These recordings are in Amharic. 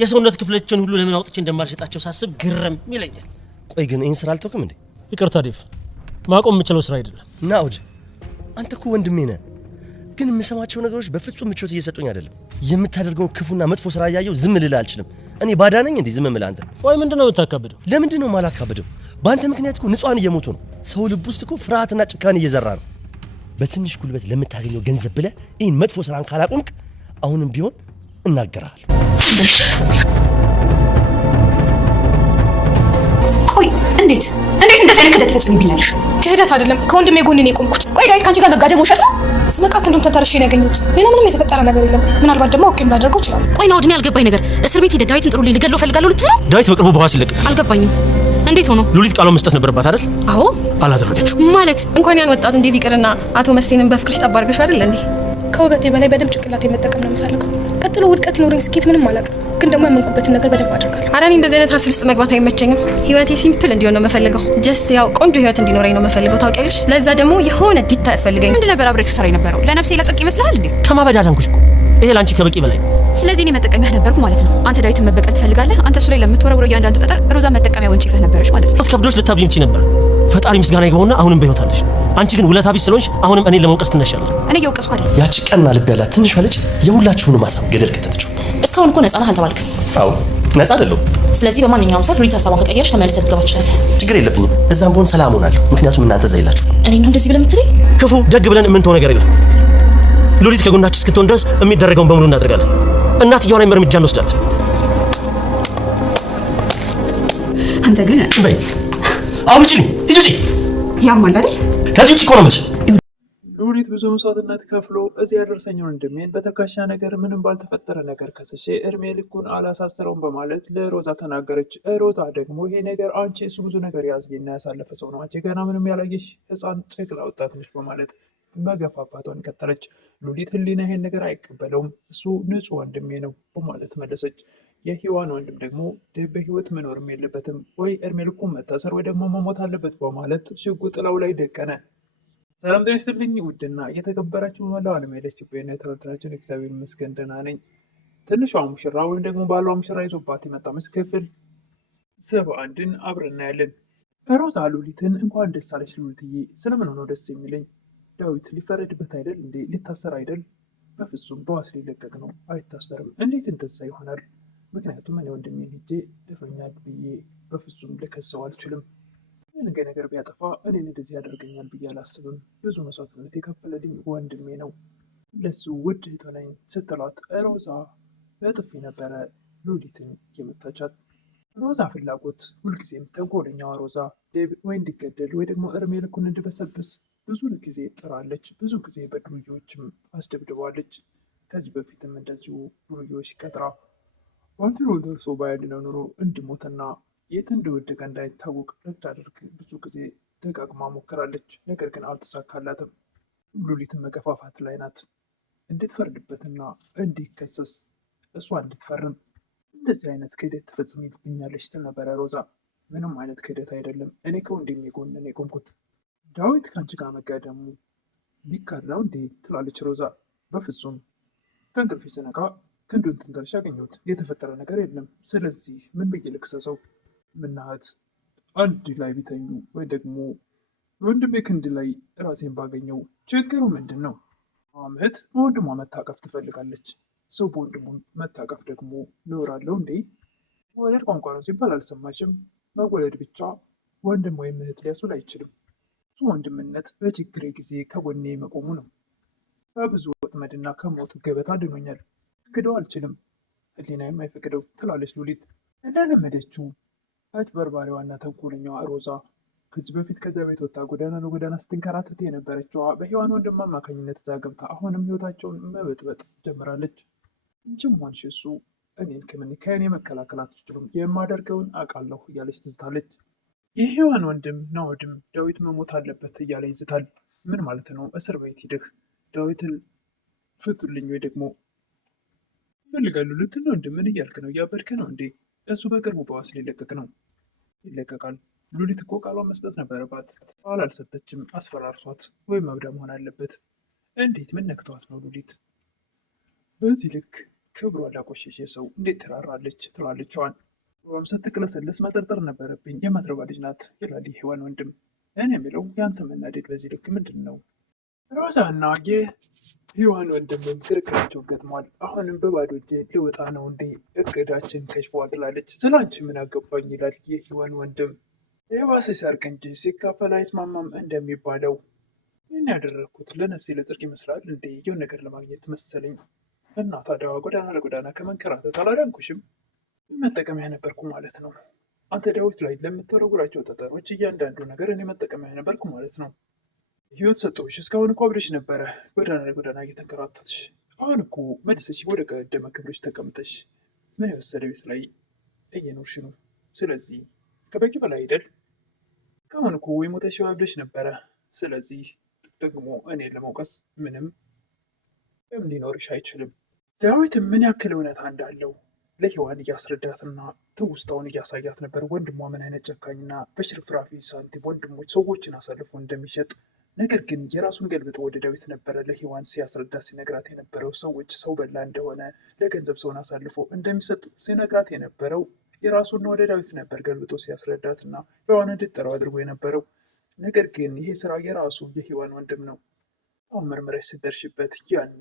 የሰውነት ክፍሎችን ሁሉ ለምን አውጥቼ እንደማልሸጣቸው ሳስብ ግርም ይለኛል። ቆይ ግን ይሄን ስራ አልተውክም እንዴ? ይቅርታ ዴቭ፣ ማቆም የምችለው ስራ አይደለም። ናውድ አንተ እኮ ወንድሜ ነህ። ግን የምሰማቸው ነገሮች በፍጹም ምቾት እየሰጡኝ አይደለም። የምታደርገው ክፉና መጥፎ ስራ ያያየው ዝም ልልህ አልችልም። እኔ ባዳ ነኝ እንዴ ዝም እምልህ አንተ? ቆይ ምንድነው የምታካብደው? ለምንድነው ማላካብደው? በአንተ ምክንያት እኮ ንጹሃን እየሞቱ ነው። ሰው ልብ ውስጥ እኮ ፍርሃትና ጭካኔ እየዘራ ነው። በትንሽ ጉልበት ለምታገኘው ገንዘብ ብለህ ይህን መጥፎ ስራን ካላቆምክ አሁንም ቢሆን እናገራለሁ። ቆይ እንዴት እንደዚህ አይነት ክህደት ትፈጽምብኛለሽ? ክህደት አይደለም፣ ከወንድሜ ጎን ነው የቆምኩት። ቆይ ዳዊት ካንቺ ጋር መጋደም ውሸት ነው? ስመቃ ክንዱን ተንተርሼ ነው ያገኘሁት። ሌላ ምንም የተፈጠረ ነገር የለም። ምናልባት ደግሞ አውቄም ላደርገው ይችላል። ቆይ ነው አውድን ያልገባኝ ነገር እስር ቤት ሄደ ዳዊትን ጥሩ ልገለው ፈልጋለሁ ልትለው? ዳዊት በቅርቡ በዋስ ይለቀቃል። አልገባኝም። እንዴት ሆኖ? ሉሊት ቃሏን መስጠት ነበረባት አይደል? አዎ። አላደረገችው ማለት እንኳን ያን ወጣት እንዴ ቢቀርና አቶ መስቴንን በፍቅርሽ ጠባርገሽ አይደል እንዴ? ከውበቴ በላይ በደም ጭንቅላቴ መጠቀም ነው የምፈልገው። ቀጥሎ ውድቀት ይኖረኝ ስኬት ምንም አላውቅም፣ ግን ደግሞ ያመንኩበትን ነገር በደንብ አድርጋለሁ። ኧረ እኔ እንደዚህ አይነት ሀሳብ ውስጥ መግባት አይመቸኝም። ህይወቴ ሲምፕል እንዲሆን ነው የምፈልገው። ጀስት ያው ቆንጆ ህይወት እንዲኖረኝ ነው የምፈልገው። ታውቂያለሽ፣ ለዛ ደግሞ የሆነ ዲታ ያስፈልገኝ። ምንድን ነበር አብሬክ ሰራ የነበረው? ለነፍሴ ለጽድቅ ይመስልሃል እንዴ? ከማበድ አዳንኩሽ እኮ። ይሄ ላንቺ ከበቂ በላይ። ስለዚህ እኔ መጠቀሚያ ነበርኩ ማለት ነው። አንተ ዳዊትን መበቀል ትፈልጋለህ። አንተ እሱ ላይ ለምትወረውረው እያንዳንዱ ጠጠር ሮዛ መጠቀሚያ ወንጭፍህ ነበረች ማለት ነው። ከብዶች ልታብጂኝ እንቺ ነበር። ፈጣሪ ምስጋና ይግባውና አሁንም በህይወት አለሽ። አንቺ ግን ውለታ ቢስ ስለሆንሽ አሁንም እኔን ለመውቀስ ትነሻለሽ። እኔ እየወቀስኩ አይደል። ያቺ ቀና ልብ ያላት ትንሿ ልጅ የሁላችሁንም ሀሳብ ገደል ከተተችው። እስካሁን እኮ ነፃ ነህ አልተባልክም። አዎ ነፃ አይደለሁም። ስለዚህ በማንኛውም ሰዓት ሉሊት ሀሳቧን ከቀየረች ተመልሰህ ልትገባ ትችላለህ። ችግር የለብኝም። እዛም ብሆን ሰላም ሆናለሁ። ምክንያቱም እናንተ እዛ የላችሁ። እኔ ነው እንደዚህ ብለህ የምትለኝ? ክፉ ደግ ብለን የምንተው ነገር የለም። ሉሊት ከጎናችን እስክትሆን ድረስ የሚደረገውን በሙሉ እናደርጋለን። እናትየዋ ላይ እርምጃ እንወስዳለን። አንተ ግን በይ አውጪ ልጅ ያማል አይደል? ከዚህ ውጭ እኮ ነው የምልሽ። ሉሊት ብዙ መስዋዕትነት ከፍሎ እዚህ ያደረሰኝ ወንድሜን በተካሻ ነገር ምንም ባልተፈጠረ ነገር ከስሼ እድሜ ልኩን አላሳስረውም በማለት ለሮዛ ተናገረች። ሮዛ ደግሞ ይሄ ነገር አንቺ እሱ ብዙ ነገር ያዝና ያሳለፈ ሰው ነው፣ አንቺ ገና ምንም ያላየሽ ህፃን ጨቅላ ወጣት ነሽ በማለት መገፋፋቷን ቀጠለች። ሉሊት ህሊና ይሄን ነገር አይቀበለውም፣ እሱ ንጹህ ወንድሜ ነው በማለት መለሰች። የሔዋን ወንድም ደግሞ በህይወት መኖርም የለበትም ወይ እድሜ ልኩን መታሰር ወይ ደግሞ መሞት አለበት በማለት ሽጉጥ ላዩ ላይ ደቀነ። ሰላም ጤና ይስጥልኝ ውድና እየተከበራችሁ በመላው ዓለም ያላችሁ የተወደዳችሁ እግዚአብሔር ይመስገን ደህና ነኝ። ትንሿ ሙሽራ ወይም ደግሞ ባሏ ሙሽራ ይዞባት የመጣ ክፍል 71ን አብረን እናያለን። ሮዛ ሉሊትን እንኳን ደስ አለሽ ሉሊትዬ፣ ስለምን ሆኖ ደስ የሚለኝ? ዳዊት ሊፈረድበት አይደል እንዴ? ሊታሰር አይደል? በፍጹም በዋስ ሊለቀቅ ነው፣ አይታሰርም። እንዴት እንደዛ ይሆናል? ምክንያቱም እኔ ወንድሜ ልጄ ደፍሮኛል ብዬ በፍጹም ልከሰው አልችልም። ነገር ቢያጠፋ እኔን እንደዚህ ያደርገኛል ብዬ አላስብም። ብዙ መስዋዕትነት የከፈለልኝ ወንድሜ ነው፣ ለሱ ውድ እህቱ ነኝ ስትላት ሮዛ በጥፊ ነበረ ሉሊትን የመታቻት። ሮዛ ፍላጎት ሁልጊዜም ተንኮለኛዋ ሮዛ ዴቭ ወይ እንዲገደል ወይ ደግሞ እድሜ ልኩን እንዲበሰብስ ብዙ ጊዜ ጥራለች። ብዙ ጊዜ በዱርዬዎችም አስደብድባለች። ከዚህ በፊትም እንደዚሁ ዱርዬዎች ቀጥራ ዋንትሮ ደርሶ ባያድነው ኑሮ እንዲሞትና የት እንደወደቀ እንዳይታወቅ ልታደርግ ብዙ ጊዜ ደጋግማ ሞክራለች። ነገር ግን አልተሳካላትም። ሉሊትን መገፋፋት ላይ ናት፣ እንድትፈርድበትና እንዲከሰስ እሷ እንድትፈርም። እንደዚህ አይነት ክህደት ትፈጽሚብኛለች ስትል ነበረ ሮዛ። ምንም አይነት ክህደት አይደለም፣ እኔ ከወንድሜ ጎን ነው የቆምኩት። ዳዊት ከአንቺ ጋር መጋደሙ ሊካድ ነው እንዴ ትላለች ሮዛ። በፍጹም። ከእንቅልፌ ስነቃ ክንዱን ተንተርሼ አገኘሁት፣ የተፈጠረ ነገር የለም። ስለዚህ ምን ብዬ ልክሰሰው? ምናሃት አንድ ላይ ቢተኙ ወይ ደግሞ ወንድሜ ክንድ ላይ ራሴን ባገኘው ችግሩ ምንድን ነው? አመት በወንድሟ መታቀፍ ትፈልጋለች። ሰው በወንድሙ መታቀፍ ደግሞ ነውር አለው እንዴ? መወለድ ቋንቋ ነው ሲባል አልሰማሽም? መወለድ ብቻ ወንድም ወይም እህት ሊያስብል አይችልም። እሱ ወንድምነት በችግሬ ጊዜ ከጎኔ መቆሙ ነው። ከብዙ ወጥመድና ከሞት ገበታ አድኖኛል። ክደው አልችልም፣ ህሊናዬም አይፈቅደው ትላለች ሉሊት እንደለመደችው። አጭበርባሪዋና ተንኮለኛዋ ሮዛ ከዚህ በፊት ከዚያ ቤት ወጣ ጎዳና ለጎዳና ስትንከራተት የነበረችዋ በሔዋን ወንድም አማካኝነት እዛ ገብታ አሁንም ህይወታቸውን መበጥበጥ ጀምራለች። እንጂም ሆንሽ እሱ እኔን ከእኔ መከላከል አትችሉም፣ የማደርገውን አውቃለሁ እያለች ትዝታለች። የሔዋን ወንድም ናኦድም ዳዊት መሞት አለበት እያለ ይዝታል። ምን ማለት ነው? እስር ቤት ሂደህ ዳዊትን ፍቱልኝ ወይ ደግሞ ፈልጋሉ ልትል ነው? ምን እያልክ ነው? እያበድክ ነው እንዴ? እሱ በቅርቡ በዋስ ሊለቀቅ ነው። ይለቀቃል። ሉሊት እኮ ቃሏን መስጠት ነበረባት። ቃል አልሰጠችም። አስፈራርሷት ወይም መብዳ መሆን አለበት። እንዴት? ምን ነክተዋት ነው ሉሊት በዚህ ልክ ክብሯን ላቆሸሸ ሰው እንዴት ትራራለች ትላለች ሔዋን። ሮዛም ስትቅለሰለስ መጠርጠር ነበረብኝ፣ የማትረባ ልጅ ናት ይላል የሔዋን ወንድም። እኔ የምለው የአንተ መናደድ በዚህ ልክ ምንድን ነው? ሮዛና የሔዋን ወንድምም ክርክራቸው ገጥሟል። አሁንም በባዶ እጄ ልወጣ ነው እንዴ? እቅዳችን ከሽፏል ትላለች። ስላንቺ ምን አገባኝ ይላል የሔዋን ወንድም። የባሰ ሲያርቅ እንጂ ሲካፈል አይስማማም እንደሚባለው ይህን ያደረግኩት ለነፍሴ ለጽድቅ ይመስላል እንዴ? የሆነ ነገር ለማግኘት መሰለኝ እና ታዲያ ጎዳና ለጎዳና ከመንከራተት አላዳንኩሽም። መጠቀሚያ ነበርኩ ማለት ነው። አንተ ዳዊት ላይ ለምትወረውራቸው ጠጠሮች እያንዳንዱ ነገር እኔ መጠቀሚያ ነበርኩ ማለት ነው። ህይወት ሰጠሁሽ። እስካሁን እኮ አብረሽ ነበረ ጎዳና ለጎዳና እየተንከራተትሽ። አሁን እኮ መልሰሽ ወደ ቀደመ ክብርሽ ተቀምጠሽ ምን የመሰለ ቤት ላይ እየኖርሽ ነው። ስለዚህ ከበቂ በላይ አይደል? ከአሁን እኮ ወይ ሞተሽ አብረሽ ነበረ። ስለዚህ ደግሞ እኔን ለመውቀስ ምንም ሊኖርሽ አይችልም። ዳዊት ምን ያክል እውነታ እንዳለው ለሔዋን እያስረዳትና ትውስታውን እያሳያት ነበር። ወንድሟ ምን አይነት ጨካኝና በሽርፍራፊ ሳንቲም ወንድሞች ሰዎችን አሳልፎ እንደሚሸጥ፣ ነገር ግን የራሱን ገልብጦ ወደ ዳዊት ነበረ ለሔዋን ሲያስረዳ ሲነግራት የነበረው። ሰዎች ሰው በላ እንደሆነ ለገንዘብ ሰውን አሳልፎ እንደሚሰጥ ሲነግራት የነበረው የራሱን ወደ ዳዊት ነበር ገልብጦ ሲያስረዳትና ሔዋን እንድትጠራው አድርጎ የነበረው። ነገር ግን ይሄ ስራ የራሱ የሔዋን ወንድም ነው። አሁን መርምረሽ ስትደርሽበት ያኔ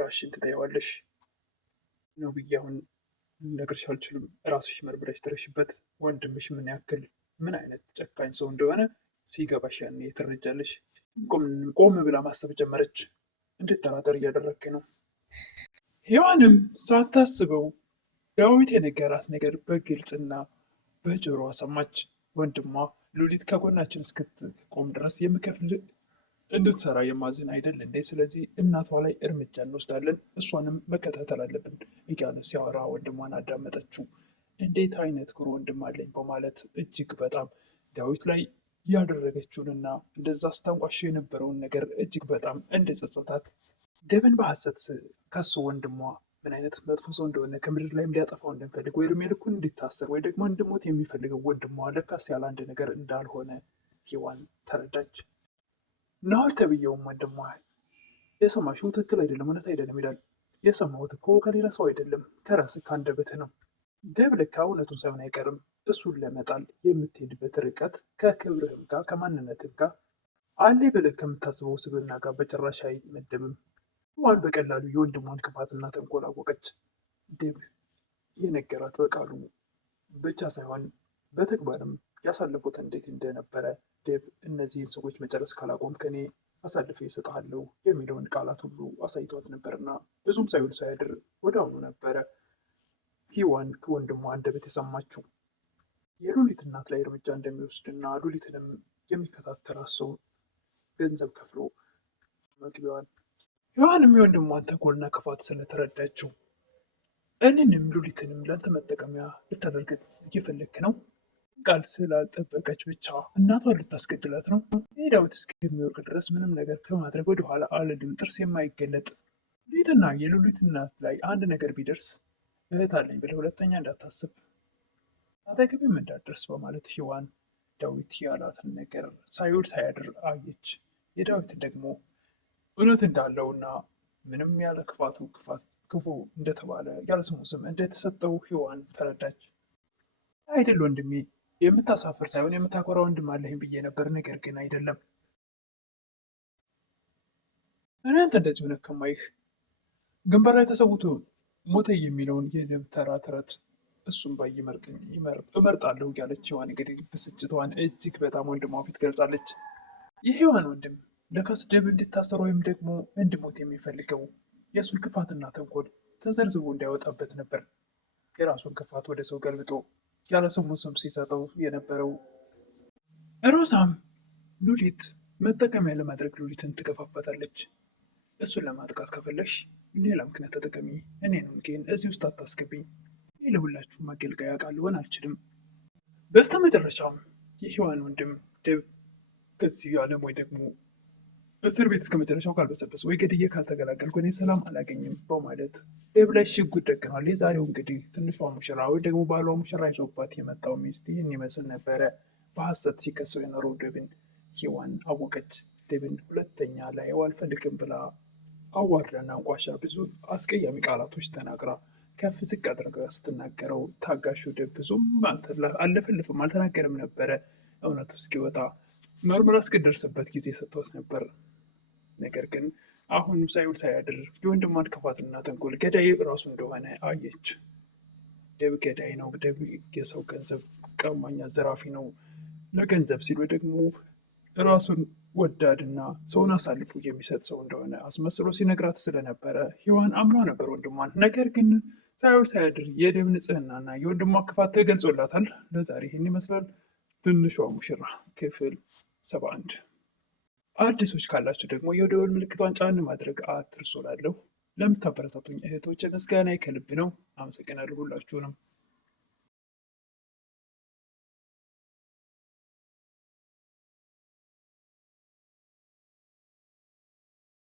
ራስሽን ትጠይዋለሽ ነው ብዬ አሁን ልነግርሽ አልችልም። ራስሽ መርምረሽ ትደርሽበት ወንድምሽ ምን አይነት ጨካኝ ሰው እንደሆነ ሲገባሽ ያኔ ትረጃለሽ። ቆም ብላ ማሰብ ጀመረች። እንድጠራጠር እያደረግኝ ነው። ሔዋንም ሳታስበው ዳዊት የነገራት ነገር በግልጽና በጆሮዋ ሰማች። ወንድሟ ሉሊት ከጎናችን እስክትቆም ድረስ የምከፍል እንድትሰራ የማዝን አይደል እንዴ? ስለዚህ እናቷ ላይ እርምጃ እንወስዳለን፣ እሷንም መከታተል አለብን እያለ ሲያወራ ወንድሟን አዳመጠችው። እንዴት አይነት ኩሩ ወንድም አለኝ በማለት እጅግ በጣም ዳዊት ላይ ያደረገችውንና እንደዛ አስታንቋሽ የነበረውን ነገር እጅግ በጣም እንደጸጸታት፣ ደብን በሐሰት ከሱ ወንድሟ ምን አይነት መጥፎ ሰው እንደሆነ ከምድር ላይም ሊያጠፋው እንደሚፈልግ ወይ እድሜ ልኩን እንዲታሰር ወይ ደግሞ እንድሞት የሚፈልገው ወንድሟ ለካስ ያለ አንድ ነገር እንዳልሆነ ሔዋን ተረዳች። ናሆል ተብዬውም ወንድሟ የሰማሽው ትክክል አይደለም፣ እውነት አይደለም ይላል። የሰማሁት እኮ ከሌላ ሰው አይደለም ከራስህ ከአንደበትህ ነው። ደብ ልካ እውነቱን ሳይሆን አይቀርም። እሱን ለመጣል የምትሄድበት ርቀት ከክብርህም ጋር ከማንነትም ጋር አለ ብለህ ከምታስበው ስብዕና ጋር በጭራሽ አይመደብም። ሔዋን በቀላሉ የወንድሟን ክፋትና ተንኮል አወቀች። ደብ የነገራት በቃሉ ብቻ ሳይሆን በተግባርም ያሳለፉት እንዴት እንደነበረ ደብ እነዚህን ሰዎች መጨረስ ካላቆም ከኔ አሳልፌ እሰጥሃለሁ የሚለውን ቃላት ሁሉ አሳይቷት ነበርና ብዙም ሳይውል ሳያድር ወደ አሁኑ ነበረ ሔዋን ከወንድሟ አንደበት የሰማችው። የሉሊት እናት ላይ እርምጃ እንደሚወስድና ሉሊትንም የሚከታተላት ሰው ገንዘብ ከፍሎ መግቢያዋን ሔዋንም የወንድሟን ተንኮልና ክፋት ስለተረዳችው እኔንም ሉሊትንም ለአንተ መጠቀሚያ ልታደርግ እየፈለግክ ነው? ቃል ስላልጠበቀች ብቻ እናቷን ልታስገድላት ነው? ዳዊት እስከሚወርቅ ድረስ ምንም ነገር ከማድረግ ወደኋላ አልልም። ጥርስ የማይገለጥ ሉሊትና የሉሊት እናት ላይ አንድ ነገር ቢደርስ እህት አለኝ ብለህ ሁለተኛ እንዳታስብ፣ አጠገብም እንዳትደርስ በማለት ሔዋን ዳዊት ያላትን ነገር ሳይውል ሳያድር አየች። የዳዊትን ደግሞ እውነት እንዳለውና ምንም ያለ ክፋቱ ክፉ እንደተባለ ያለ ስሙ ስም እንደተሰጠው ሔዋን ተረዳች። አይደል ወንድሜ፣ የምታሳፍር ሳይሆን የምታኮራ ወንድም አለኝ ብዬ ነበር፣ ነገር ግን አይደለም። እኔ አንተ እንደዚህ ሆነህ ከማይህ ግንባር ላይ ተሰውቶ ሞተ የሚለውን የደብተራ ተረት እሱም ባይ እመርጣለሁ እያለች ሔዋን እንግዲህ ብስጭቷን እጅግ በጣም ወንድሟ ፊት ገልጻለች። የሔዋን ወንድም ለካስ ደብ እንድታሰር ወይም ደግሞ እንድሞት የሚፈልገው የእሱን ክፋትና ተንኮል ተዘርዝቦ እንዳይወጣበት ነበር። የራሱን ክፋት ወደ ሰው ገልብጦ ያለ ስሙ ስም ሲሰጠው የነበረው። ሮዛም ሉሊት መጠቀሚያ ለማድረግ ሉሊትን ትገፋፋታለች። እሱን ለማጥቃት ከፈለሽ ሌላ ምክንያት ተጠቀሚ፣ እኔንም ግን እዚህ ውስጥ አታስገቢኝ። ይህ ለሁላችሁ መገልገያ ቃል ሊሆን አልችልም። በስተ መጨረሻም የሔዋን ወንድም ደብ ከዚህ ዓለም ወይ ደግሞ እስር ቤት እስከ መጨረሻው ካልበሰበስ ወይ ገድዬ ካልተገላገልኩ እኔ ሰላም አላገኝም በማለት ደብ ላይ ሽጉጥ ደግኗል። የዛሬው እንግዲህ ትንሿ ሙሽራ ወይ ደግሞ ባሏ ሙሽራ ይዞባት የመጣው ሚስት ይህን ይመስል ነበረ። በሐሰት ሲከሰው የኖረው ደብን ሔዋን አወቀች። ደብን ሁለተኛ ላየው አልፈልግም ብላ አዋርዳና አንቋሻ ብዙ አስቀያሚ ቃላቶች ተናግራ ከፍ ዝቅ አድርጋ ስትናገረው ታጋሹ ደብ ብዙም አለፈልፍም አልተናገርም ነበረ። እውነቱ እስኪወጣ መርምራ እስክደርስበት ጊዜ ሰጥተውት ነበር። ነገር ግን አሁን ሳይውል ሳያድር የወንድሟን ክፋትና ተንኮል ገዳይ ራሱ እንደሆነ አየች። ደብ ገዳይ ነው። ደብ የሰው ገንዘብ ቀማኛ ዘራፊ ነው። ለገንዘብ ሲሉ ደግሞ ራሱን ወዳድና ሰውን አሳልፎ የሚሰጥ ሰው እንደሆነ አስመስሎ ሲነግራት ስለነበረ ሔዋን አምኗ ነበር ወንድሟን። ነገር ግን ሳይውል ሳያድር የደብ ንጽህናና የወንድሟ ክፋት ተገልጾላታል። ለዛሬ ይህን ይመስላል ትንሿ ሙሽራ ክፍል 71። አዲሶች ካላችሁ ደግሞ የደወል ምልክቷን ጫን ማድረግ አትርሱ። ላለሁ ለምታበረታቱኝ እህቶች ምስጋናዬ ከልብ ነው። አመሰግናለሁ ሁላችሁንም።